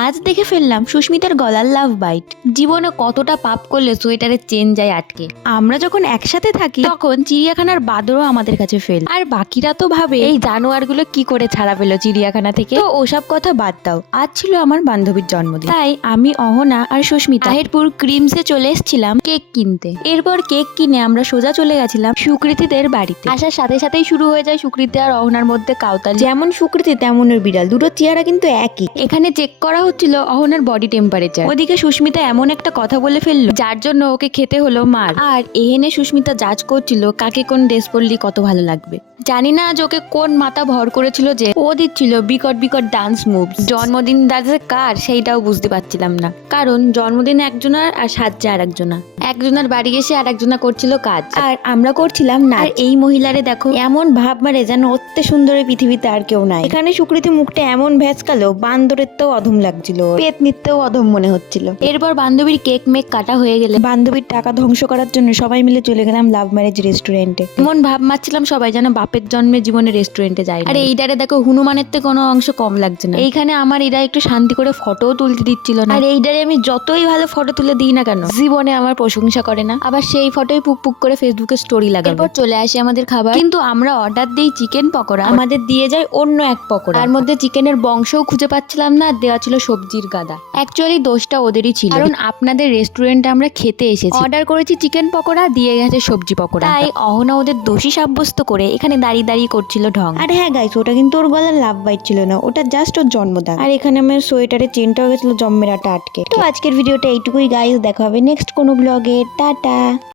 আজ দেখে ফেললাম সুস্মিতার গলার লাভ বাইট। জীবনে কতটা পাপ করলে সোয়েটারের চেন যায় আটকে। আমরা যখন একসাথে থাকি তখন চিড়িয়াখানার বাদরও আমাদের কাছে ফেল, আর বাকিরা তো ভাবে এই জানোয়ারগুলো কি করে ছাড়া পেলো চিড়িয়াখানা থেকে। তো ওসব কথা বাদ দাও, আজ ছিল আমার বান্ধবীর জন্মদিন, তাই আমি অহনা আর সুস্মিতা তাহিরপুর ক্রিমসে চলে এসেছিলাম কেক কিনতে। এরপর কেক কিনে আমরা সোজা চলে গেছিলাম সুকৃতিদের বাড়িতে। আসার সাথে সাথেই শুরু হয়ে যায় সুকৃতি আর অহনার মধ্যে কাউতালি। যেমন সুকৃতি তেমন ওর বিড়াল, দুটো চেহারা কিন্তু একই। এখানে চেক করা হচ্ছিল অহনার বডি টেম্পারেচার। ওদিকে সুস্মিতা এমন একটা কথা বলে ফেললো যার জন্য ওকে খেতে হলো মার। আর এহেনে সুস্মিতা জাজ করছিল কাকে কোন ড্রেস পরলে কত ভালো লাগবে। জানি না আজ ওকে কোন মাথা ভর করেছিল যে ও দিচ্ছিল বিকট বিকট ডান্স মুভস। জন্মদিন দাঁড়াতে কার সেইটাও বুঝতে পারছিলাম না, কারণ জন্মদিন একজনের আর সাজছে আর একজনের বাড়ি এসে আর একজনা করছিল কাজ, আর আমরা করছিলাম না। আর এই মহিলারে দেখো এমন ভাব মারে যেন অত্য সুন্দর এই পৃথিবীতে আর কেউ নাই। এখানে সুকৃতি মুখটা এমন ভ্যাচকালো বান্দরের তো অধম লাগছিল, পেট নিতেও অধম মনে হচ্ছিল। এরপর বান্ধবীর কেক মেক কাটা হয়ে গেলে বান্ধবীর টাকা ধ্বংস করার জন্য সবাই মিলে চলে গেলাম লাভ ম্যারেজ রেস্টুরেন্টে। এমন ভাব মারছিলাম সবাই যেন বাপের জন্মে জীবনে রেস্টুরেন্টে যায়। আর এইটারে দেখো হনুমানের থেকে কোনো অংশ কম লাগছে না। এইখানে আমার এরা একটু শান্তি করে ফটোও তুলতে দিচ্ছিল না। আর এইটারে আমি যতই ভালো ফটো তুলে দিই না কেন জীবনে আমার প্রশংসা করে না, আবার সেই ফটোই পুক পুক করে ফেসবুকে স্টোরি লাগাবে। এরপর চলে আসে আমাদের খাবার, কিন্তু আমরা অর্ডার দিই চিকেন পকোড়া, আমাদের দিয়ে যায় অন্য এক পকোড়া। তার মধ্যে চিকেনের বংশও খুঁজে পাচ্ছিলাম না, দেওয়া ছিল সবজির গাদা। অ্যাকচুয়ালি দোষটা ওদেরই ছিল, কারণ আপনাদের রেস্টুরেন্টে আমরা খেতে এসেছি, অর্ডার করেছি চিকেন পকোড়া, দিয়ে গেছে সবজি পকোড়া। তাই অহনা ওদের দোষী সাব্যস্ত করে এখানে দাঁড়িয়ে দাঁড়িয়ে করছিল ঢং। আর হ্যাঁ গাইস, ওটা কিন্তু ওর গলার লাভ বাইট ছিল না, ওটা জাস্ট ওর জন্মদান। আর এখানে আমার সোয়েটারের চেনটাও গেছিল জম্মেরাটা আটকে। তো আজকের ভিডিওটা এইটুকুই গাইস, দেখা হবে নেক্সট কোনো ব্লগে। টাটা।